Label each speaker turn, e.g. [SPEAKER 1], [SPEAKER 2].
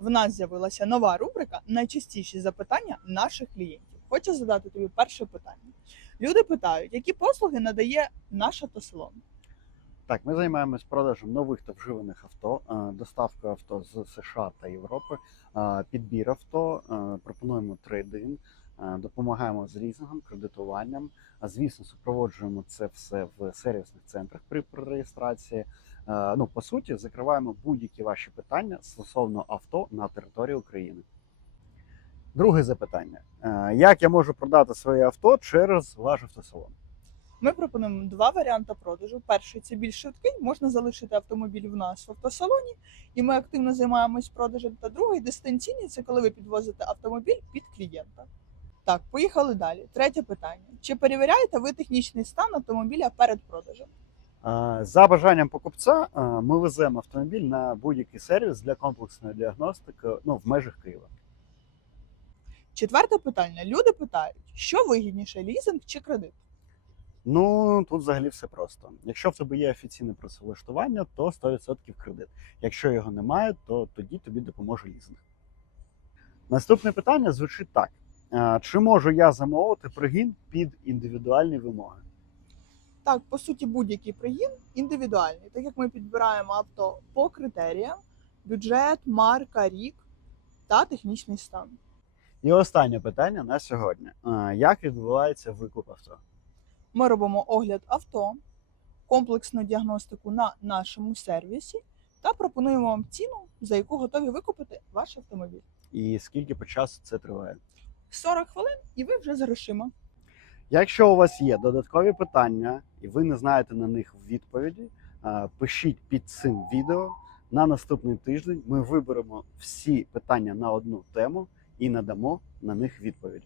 [SPEAKER 1] В нас з'явилася нова рубрика Найчастіші запитання наших клієнтів. Хочу задати тобі перше питання. Люди питають, які послуги надає наш автосалон.
[SPEAKER 2] Так, ми займаємось продажем нових та вживаних авто, доставкою авто з США та Європи, підбір авто, пропонуємо трейдин, е, допомагаємо з лізингом, кредитуванням. Звісно, супроводжуємо це все в сервісних центрах при реєстрації. Е, Ну, по суті, закриваємо будь-які ваші питання стосовно авто на території України. Друге запитання: Е, як я можу продати своє авто через ваш автосалон?
[SPEAKER 1] Ми пропонуємо два варіанти продажу. Перший це більш швидкий, можна залишити автомобіль в нас в автосалоні, і ми активно займаємось продажем. Та другий дистанційний це коли ви підвозите автомобіль під клієнта. Так, поїхали далі. Третє питання: чи перевіряєте ви технічний стан автомобіля перед продажем?
[SPEAKER 2] За бажанням покупця ми веземо автомобіль на будь-який сервіс для комплексної діагностики ну, в межах Києва.
[SPEAKER 1] Четверте питання: люди питають, що вигідніше лізинг чи кредит?
[SPEAKER 2] Ну тут взагалі все просто. Якщо в тебе є офіційне працевлаштування, то 100% кредит. Якщо його немає, то тоді тобі допоможе лізинг. Наступне питання звучить так: чи можу я замовити пригін під індивідуальні вимоги?
[SPEAKER 1] Так, по суті, будь-який пригін індивідуальний, так як ми підбираємо авто по критеріям: бюджет, марка, рік та технічний стан.
[SPEAKER 2] І останнє питання на сьогодні: як відбувається викуп авто?
[SPEAKER 1] Ми робимо огляд авто, комплексну діагностику на нашому сервісі та пропонуємо вам ціну, за яку готові викупити ваш автомобіль.
[SPEAKER 2] І скільки по часу це триває?
[SPEAKER 1] 40 хвилин, і ви вже з грошима.
[SPEAKER 2] Якщо у вас є додаткові питання і ви не знаєте на них відповіді, пишіть під цим відео. На наступний тиждень ми виберемо всі питання на одну тему і надамо на них відповідь.